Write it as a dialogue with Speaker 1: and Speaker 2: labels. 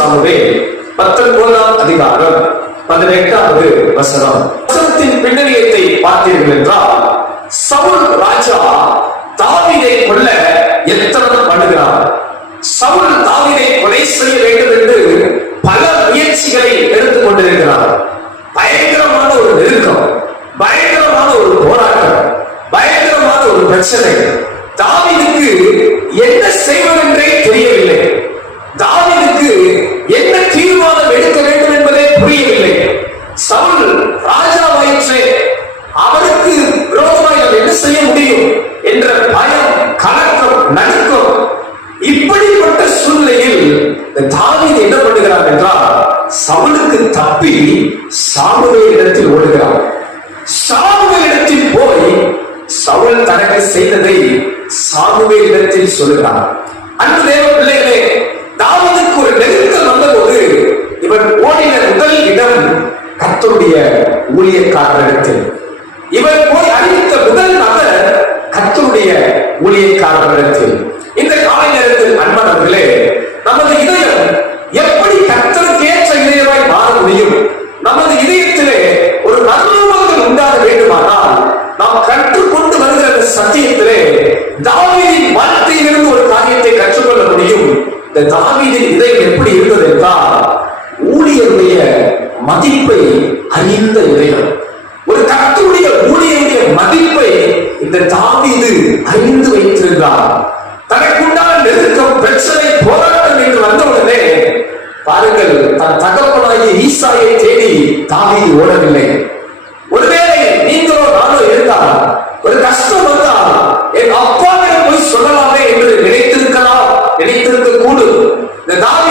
Speaker 1: சாமுவே பத்தொன்பதாம் அதிகாரம் பதினெட்டாவது வசனம். வசனத்தின் பின்னணியத்தை பார்த்தீர்கள் என்றால் சவுல் ராஜா தாவிதை கொல்ல எத்தனம் பண்ணுகிறார் சவுல் தாவிதை கொலை செய்ய வேண்டும் என்று பல முயற்சிகளை எடுத்துக் கொண்டிருக்கிறார். பயங்கரமான ஒரு நெருக்கம் பயங்கரமான ஒரு போராட்டம் பயங்கரமான ஒரு பிரச்சனை. தாவிதுக்கு என்ன செய்வதென்றே தெரியவில்லை தாவீதுக்கு என்ன தீர்மானம் எடுக்க வேண்டும் என்பதே புரியவில்லை சவுல் ராஜாவாயிற்றே அவருக்கு விரோதமாய் நாம் என்ன செய்ய முடியும் என்ற பயம் கலக்கம் நடுக்கம் இப்படிப்பட்ட சூழ்நிலையில் இந்த தாவீது என்ன பண்ணுகிறார் என்றால் சவுலுக்கு தப்பி சாமுவே இடத்தில் ஓடுகிறார். சாமுவே இடத்தில் போய் சவுல் தனக்கு செய்ததை சாமுவே இடத்தில் சொல்லுகிறார். அன்பு தேவ பிள்ளைகளே தாவதுக்கு ஒரு நெருக்கம் வந்தபோது இவர் ஓடின முதல் இடம் கர்த்தருடைய ஊழியக்காரரிடத்தில். ஊழியக்காரரிடத்தில் இந்த காலை நேரத்தில் அன்பர்களே நமது இதயம் எப்படி கர்த்தருக்கு ஏற்ற இதயமாய் மாற முடியும்? நமது இதயத்திலே ஒரு நல்லுறவுகள் உண்டாக வேண்டுமானால் நாம் கற்றுக்கொண்டு வருகிற சத்தியத்திலே தாவீதின் வாழ்க்கையிலிருந்து ஒரு காரியத்தை கற்றுக்கொள்ள முடியும். இந்த தாவீதின் இதயம் எப்படி இருந்தது என்றால் ஊழியருடைய மதிப்பை அறிந்த இதயம். ஒரு கத்துடைய ஊழியருடைய மதிப்பை இந்த தாவீது அறிந்து தனக்குண்டான நெருக்கம் பிரச்சனை போராட்டம் என்று உடனே பாருங்கள் தன் தகப்பனாகிய ஈசாயை தேடி தாவி ஓடவில்லை. ஒருவேளை நீங்களோ நானோ இருந்தால் ஒரு கஷ்டம் வந்தால் என் அப்பாவிடம் போய் சொல்லலாமே என்று நினைத்திருக்கலாம் நினைத்திருக்க கூடும் இந்த தாவி